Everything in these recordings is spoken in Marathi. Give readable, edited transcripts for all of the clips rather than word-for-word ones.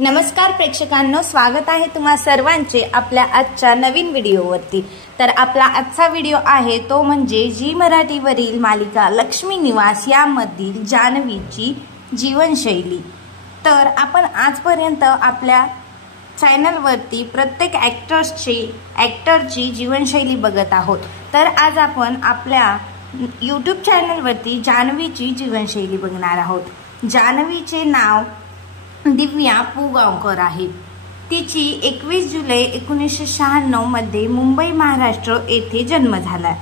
नमस्कार प्रेक्षकांनो, स्वागत आहे तुम्हा सर्वांचे आपल्या आजच्या नवीन व्हिडिओवरती। तर आपला आजचा व्हिडिओ आहे तो म्हणजे जी मराठीवरील मालिका लक्ष्मी निवास यामधील जान्हवीची जीवनशैली। तर आपण आजपर्यंत आपल्या चॅनलवरती प्रत्येक ॲक्टरची जीवनशैली बघत आहोत। तर आज आपण आपल्या यूट्यूब चॅनलवरती जान्हवीची जीवनशैली बघणार आहोत। जान्हवीचे नाव दिव्या पुगावकर आहे। तिची 21 जुलै 1996 मध्ये मुंबई महाराष्ट्र येथे जन्म झाला।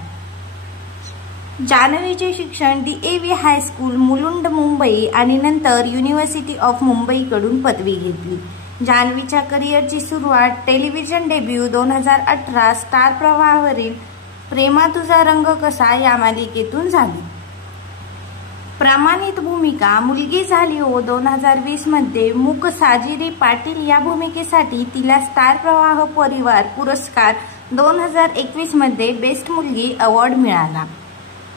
जान्हवीचे शिक्षण DAV हायस्कूल मुलुंड मुंबई आणि नंतर युनिव्हर्सिटी ऑफ मुंबई कडून पदवी घेतली। जान्हवीच्या करिअरची सुरुवात टेलिव्हिजन डेब्यू 2018 स्टार प्रवाहावरील प्रेमा तुझा रंग कसा या मालिकेतून झाली। प्रामाणिक भूमिका मुलगी झाली हो 2020 मध्ये मूक साजिरी पाटील या भूमिकेसाठी तिला स्टार प्रवाह परिवार पुरस्कार 2021 मध्ये बेस्ट मुलगी अवॉर्ड मिळाला।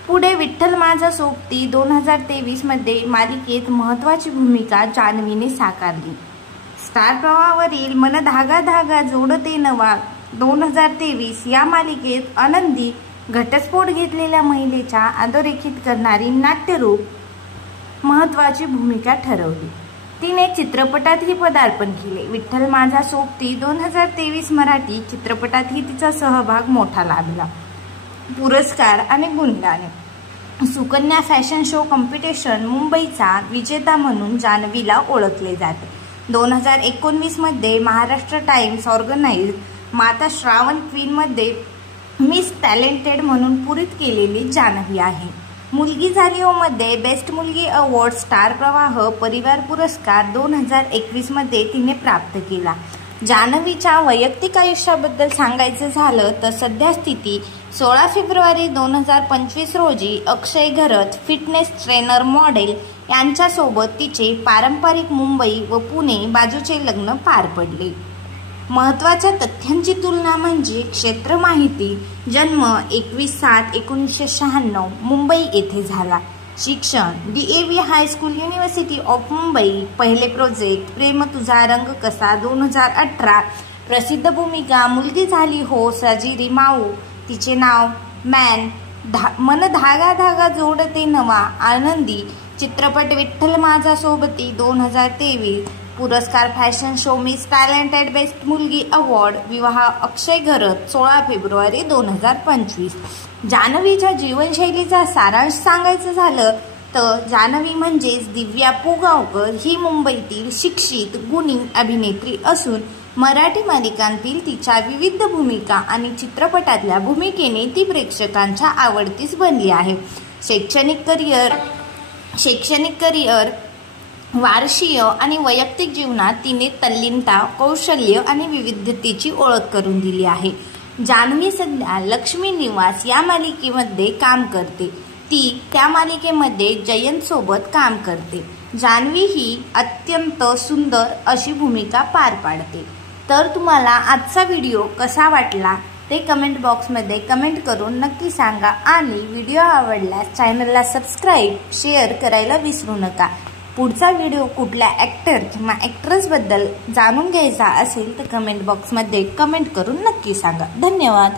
पुढे विठ्ठल माझा सोबती 2023 मध्ये मालिकेत महत्त्वाची भूमिका जान्हवीने साकारली। स्टार प्रवाहावरील मन धागा धागा जोडते नवा 2023 या मालिकेत आनंदी घटस्फोट घेतलेल्या महिलेच्या अधोरेखित करणारी नाट्यरूप महत्त्वाची भूमिका ठरवली। तिने चित्रपटातही पदार्पण केले। विठ्ठल माझा सोबती 2023 मराठी चित्रपटातही तिचा सहभाग मोठा लाभला। पुरस्कार आणि गुणगाने सुकन्या फॅशन शो कॉम्पिटिशन मुंबईचा विजेता म्हणून जान्हवीला ओळखले जाते। 2019 मध्ये महाराष्ट्र टाइम्स ऑर्गनाइज्ड माता श्रावण क्वीन मध्ये मिस टॅलेंटेड म्हणून पुरस्कृत केलेली जान्हवी आहे। मुलगी झाली हो मध्ये बेस्ट मुलगी अवॉर्ड स्टार प्रवाह परिवार पुरस्कार 2021 मध्ये तिने प्राप्त केला। जान्हवीच्या वैयक्तिक आयुष्याबद्दल सांगायचं झालं तर सध्या स्थिती 16 फेब्रुवारी 2025 रोजी अक्षय घरत फिटनेस ट्रेनर मॉडेल यांच्यासोबत तिचे पारंपरिक मुंबई व पुणे बाजूचे लग्न पार पडले। महत्त्वाच्या तथ्यांची तुलना म्हणजे क्षेत्र माहिती जन्म 21/7/1996 मुंबई येथे झाला। शिक्षण DAV high school university of Mumbai. पहिले प्रोजेक्ट प्रेम तुझा रंग कसा 2018। प्रसिद्ध भूमिका मुलगी झाली हो साजिरी माऊ तिचे नाव मन धागा धागा जोडते नवा आनंदी चित्रपट विठ्ठल माझा सोबती 2023 पुरस्कार fashion show miss talented best मुलगी अवॉर्ड विवाह अक्षय घरत 16 फेब्रुवारी 2025। जान्हवीच्या जीवनशैलीचा सारांश सांगायचं झालं तर जान्हवी म्हणजेच दिव्या पुगावकर ही मुंबईतील शिक्षित गुणी अभिनेत्री असून मराठी मालिकांतील तिच्या विविध भूमिका आणि चित्रपटातल्या भूमिकेने ती प्रेक्षकांच्या आवडतीस बनली आहे। शैक्षणिक करिअर वारशीय आणि वैयक्तिक जीवनात तिने तल्लीनता कौशल्य आणि विविधतेची ओळख करून दिली आहे। जान्हवी सध्या लक्ष्मी निवास या मालिकेमध्ये काम करते। ती त्या मालिकेमध्ये जयंत सोबत काम करते। जान्हवी ही अत्यंत सुंदर अशी भूमिका पार पाडते। तर तुम्हाला आजचा व्हिडिओ कसा वाटला ते कमेंट बॉक्समध्ये कमेंट करून नक्की सांगा आणि व्हिडिओ आवडल्यास चॅनलला सबस्क्राईब शेअर करायला विसरू नका। पुढचा व्हिडिओ कुठल्या ॲक्टर किंवा ॲक्ट्रेसबद्दल जाणून घ्यायचा असेल तर कमेंट बॉक्समध्ये कमेंट करून नक्की सांगा। धन्यवाद।